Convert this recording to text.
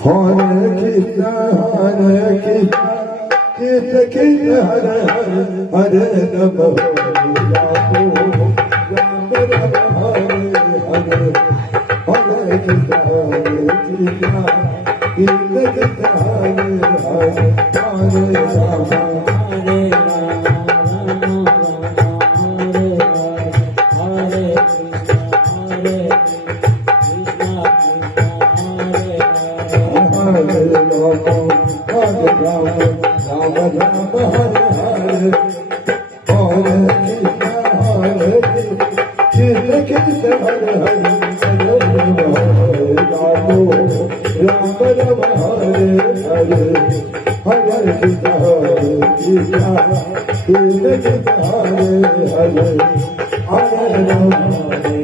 Krishna Krishna Krishna Hare Hare Hare Rama Rama Hare Hare Hare Krishna Krishna Krishna Hare Hare Hare Rama Hare